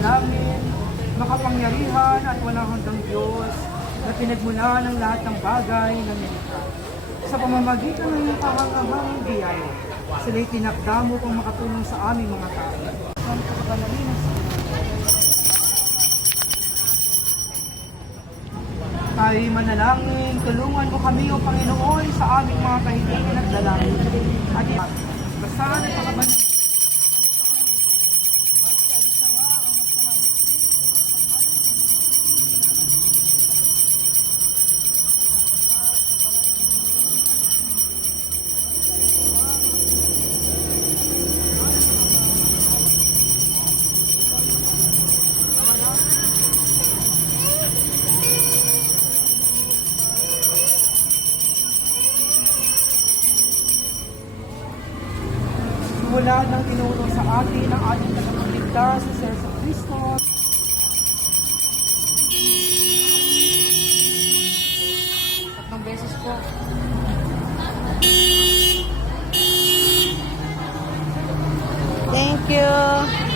manalangin, makapangyarihan at walang hanggang Diyos na pinagmulan ng lahat ng bagay na nilikha. Sa pamamagitan ng iyong kahangahangang biyaya, sila'y tinakda mo kung makatulong sa aming mga tao. Santo Kabanalina sa tayo'y manalangin, tulungan mo kami o Panginoon sa aming mga kahilingan at dalangin. At basahan at pakabanalin. Mula ng tinuro sa atin ang ating tagapagligtas sa Yesu Cristo. Tatlong beses po. Thank you.